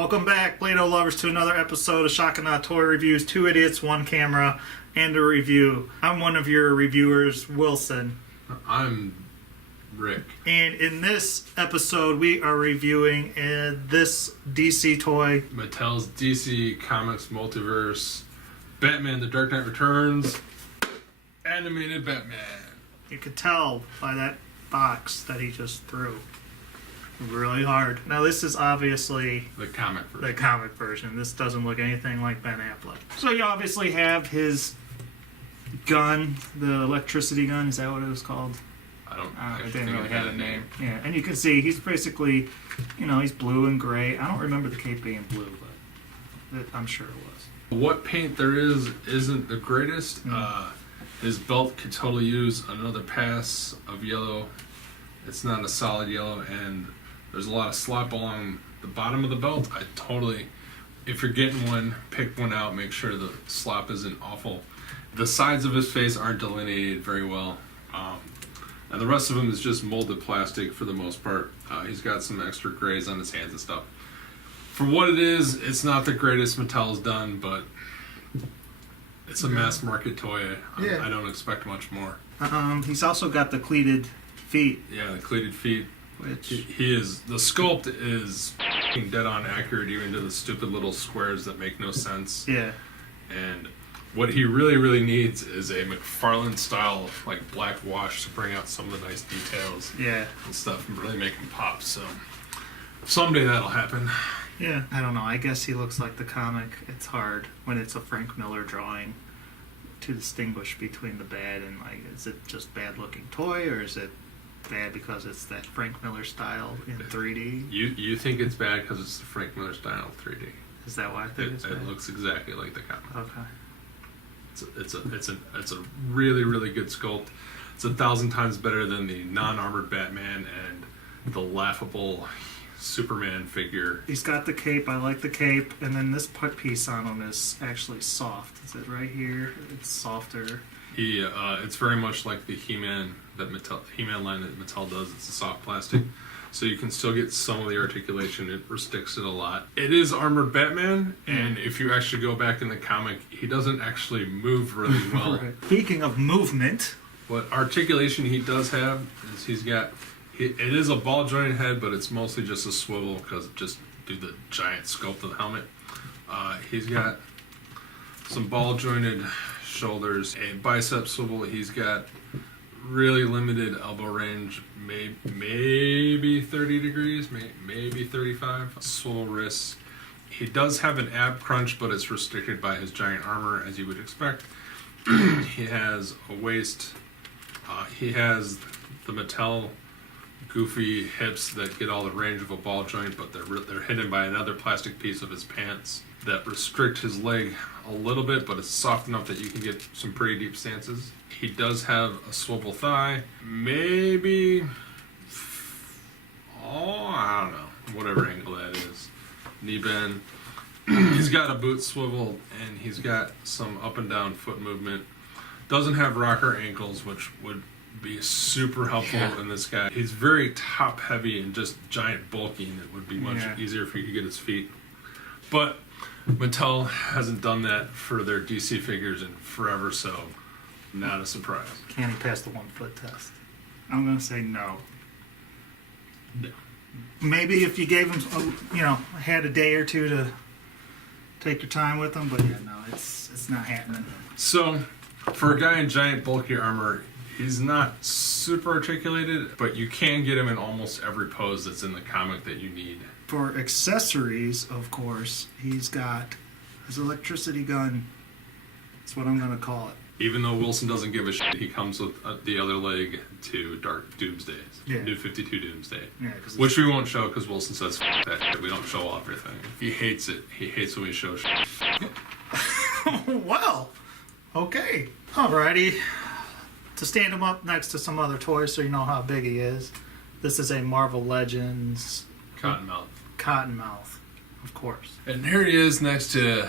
Welcome back, Play-Doh lovers, to another episode of Shock and Awe Toy Reviews. Two idiots, one camera, and a review. I'm one of your reviewers, Wilson. I'm Rick. And in this episode, we are reviewing this DC toy. Mattel's DC Comics Multiverse Batman The Dark Knight Returns Animated Batman. You could tell by that box that he just threw really hard. Now, this is obviously the comic version. This doesn't look anything like Ben Affleck. So you obviously have his gun, the electricity gun. Is that what it was called? It didn't really have a name. Yeah, and you can see he's basically, he's blue and gray. I don't remember the cape being blue, but I'm sure it was. What paint there isn't the greatest. His belt could totally use another pass of yellow. It's not a solid yellow, and there's a lot of slop along the bottom of the belt. If you're getting one, pick one out. Make sure the slop isn't awful. The sides of his face aren't delineated very well. And the rest of him is just molded plastic for the most part. He's got some extra grays on his hands and stuff. For what it is, it's not the greatest Mattel's done, but it's a mass market toy. I don't expect much more. He's also got the cleated feet. Yeah, the cleated feet. Which the sculpt is dead on accurate, even to the stupid little squares that make no sense. Yeah. And what he really needs is a McFarlane style black wash to bring out some of the nice details. Yeah. And stuff and really make him pop. So someday that'll happen. Yeah. I don't know. I guess he looks like the comic. It's hard when it's a Frank Miller drawing to distinguish between the bad and is it just bad looking toy, or is it bad because it's that Frank Miller style in 3D? You think it's bad because it's the Frank Miller style 3D. Is that why I think it's bad? It looks exactly like the comic. Okay. It's a really good sculpt. It's 1,000 times better than the non-armored Batman and the laughable Superman figure. He's got the cape. I like the cape, and then this piece on him is actually soft. Is it right here? It's softer. It's very much like the He-Man line that Mattel does. It's a soft plastic, so you can still get some of the articulation. It restricts it a lot. It is armored Batman, and if you actually go back in the comic, he doesn't actually move really well. Right. Speaking of movement, what articulation he does have is it is a ball jointed head, but it's mostly just a swivel because just due to the giant sculpt of the helmet. He's got some ball jointed shoulders, a bicep swivel. He's got really limited elbow range, maybe 30 degrees, maybe 35. Swivel wrists. He does have an ab crunch, but it's restricted by his giant armor, as you would expect. He has a waist. He has the Mattel goofy hips that get all the range of a ball joint, but they're hidden by another plastic piece of his pants that restrict his leg a little bit, but it's soft enough that you can get some pretty deep stances. He does have a swivel thigh, maybe, I don't know, whatever angle that is. Knee bend. He's got a boot swivel, and he's got some up and down foot movement. Doesn't have rocker ankles, which would be super helpful in this guy. He's very top heavy and just giant bulky, and it would be much easier if he could get his feet. But Mattel hasn't done that for their DC figures in forever, so not a surprise. Can he pass the 1 foot test? I'm going to say no. No. Maybe if you gave him, had a day or two to take your time with him, but no, it's not happening. So, for a guy in giant bulky armor, he's not super articulated, but you can get him in almost every pose that's in the comic that you need. For accessories, of course, he's got his electricity gun. That's what I'm going to call it. Even though Wilson doesn't give a shit, he comes with the other leg to Dark Doomsdays. New 52 Doomsday. Yeah, which we won't show because Wilson says F that shit. We don't show off everything. He hates it. He hates when we show shit. Well, okay. Alrighty. To stand him up next to some other toys so you know how big he is, this is a Marvel Legends Cottonmouth, of course. And here he is next to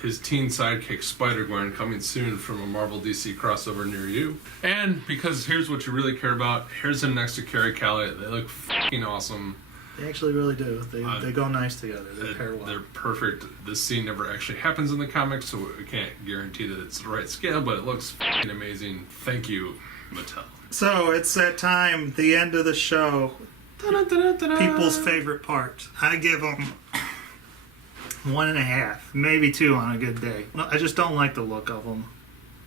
his teen sidekick Spider-Gwen, coming soon from a Marvel DC crossover near you. And because here's what you really care about, here's him next to Carrie Kelly. They look fucking awesome. They actually really do. They go nice together. They pair well. They're perfect. This scene never actually happens in the comics, so we can't guarantee that it's the right scale, but it looks f***ing amazing. Thank you, Mattel. So it's that time, the end of the show. Da-da-da-da-da. People's favorite part. I give them 1.5, maybe 2 on a good day. No, I just don't like the look of him.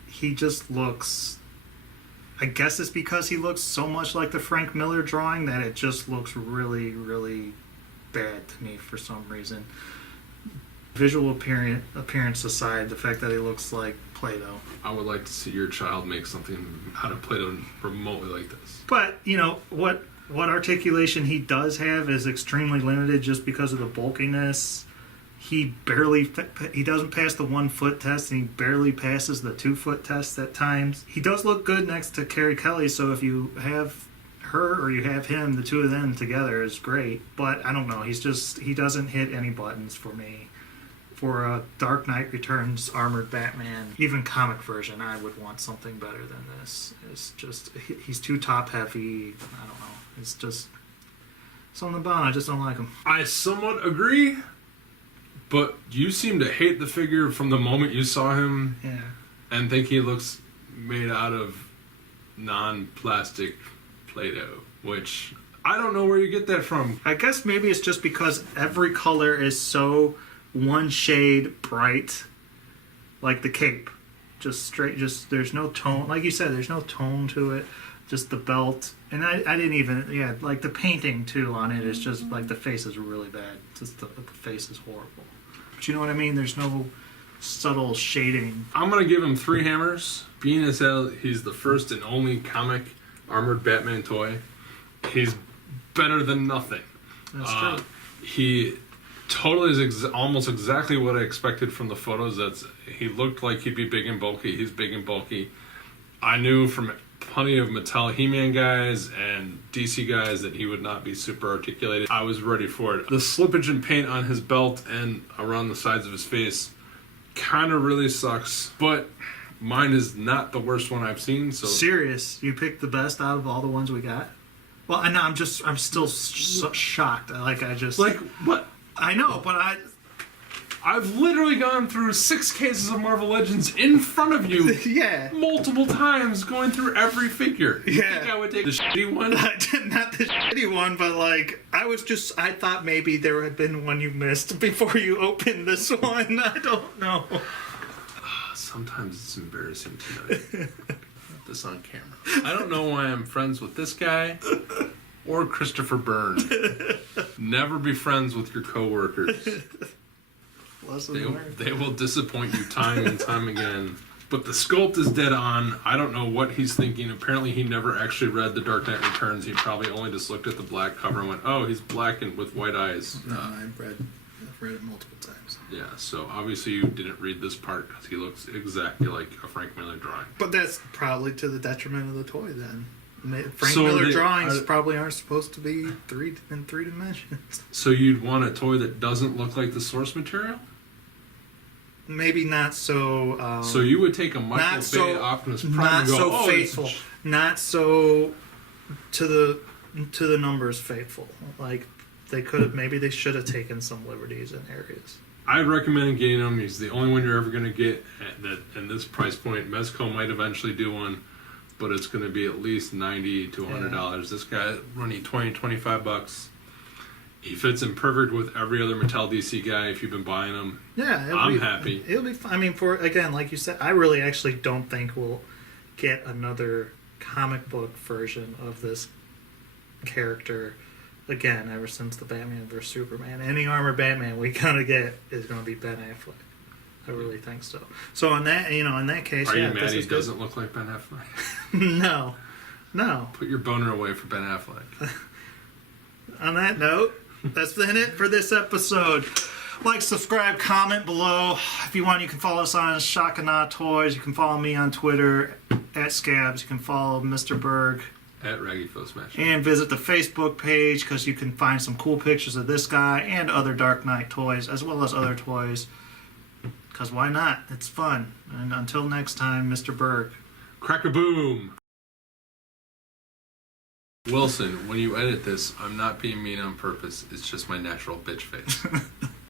He just looks... I guess it's because he looks so much like the Frank Miller drawing that it just looks really, really bad to me for some reason. Visual appearance aside, the fact that he looks like Play-Doh. I would like to see your child make something out of Play-Doh remotely like this. But, you know, what articulation he does have is extremely limited just because of the bulkiness. He doesn't pass the 1 foot test, and he barely passes the 2 foot test at times. He does look good next to Carrie Kelly, so if you have her or you have him, the two of them together is great. But I don't know, he doesn't hit any buttons for me. For a Dark Knight Returns Armored Batman, even comic version, I would want something better than this. It's just, he's too top heavy. I don't know. It's just something about him. I just don't like him. I somewhat agree. But you seem to hate the figure from the moment you saw him, Yeah. and think he looks made out of non-plastic Play-Doh, which I don't know where you get that from. I guess maybe it's just because every color is so one shade bright, like the cape. Just there's no tone. Like you said, there's no tone to it. Just the belt. And I didn't even, like the painting too on it is just like the face is really bad. Just the face is horrible. But you know what I mean? There's no subtle shading. I'm going to give him 3 hammers. Being as hell, he's the first and only comic Armored Batman toy. He's better than nothing. That's true. He totally is almost exactly what I expected from the photos. He looked like he'd be big and bulky. He's big and bulky. I knew from plenty of Mattel He-Man guys and DC guys that he would not be super articulated. I was ready for it. The slippage in paint on his belt and around the sides of his face kind of really sucks, but mine is not the worst one I've seen. So serious, you picked the best out of all the ones we got? Well, I know, I'm still shocked. Like what? I know, but I've literally gone through 6 cases of Marvel Legends in front of you yeah. multiple times, going through every figure. You think I would take the shitty one? Not the shitty one, but like, I thought maybe there had been one you missed before you opened this one. I don't know. Sometimes it's embarrassing to know this on camera. I don't know why I'm friends with this guy or Christopher Byrne. Never be friends with your coworkers. They will disappoint you time and time again. But the sculpt is dead on. I don't know what he's thinking. Apparently he never actually read The Dark Knight Returns. He probably only just looked at the black cover and went, oh, he's black and with white eyes. No, I've read it multiple times. Yeah, so obviously you didn't read this part because he looks exactly like a Frank Miller drawing. But that's probably to the detriment of the toy then. Frank Miller drawings probably aren't supposed to be in 3 dimensions. So you'd want a toy that doesn't look like the source material? Maybe not so... so you would take a Michael Bay Optimus Prime and go, so faithful. Not so to the numbers faithful. Like, maybe they should have taken some liberties in areas. I'd recommend getting him. He's the only one you're ever going to get at this price point. Mezco might eventually do one, but it's going to be at least $90 to $100. Yeah. This guy running $20-25. He fits in perfect with every other Mattel DC guy if you've been buying them. Yeah, I'm happy. It'll be fun. I mean, again, like you said, I really actually don't think we'll get another comic book version of this character again ever since the Batman vs Superman. Any Armored Batman we gonna get is gonna be Ben Affleck. I really think so. So in that case, are you mad he doesn't look like Ben Affleck? No. Put your boner away for Ben Affleck. On that note, that's been it for this episode. Like, subscribe, comment below. If you want, you can follow us on Shakana Toys. You can follow me on Twitter at Scabs. You can follow Mr. Berg at Raggy Foe Smash. And visit the Facebook page because you can find some cool pictures of this guy and other Dark Knight toys as well as other toys. Because why not? It's fun. And until next time, Mr. Berg. Crack-a-boom. Wilson, when you edit this, I'm not being mean on purpose. It's just my natural bitch face.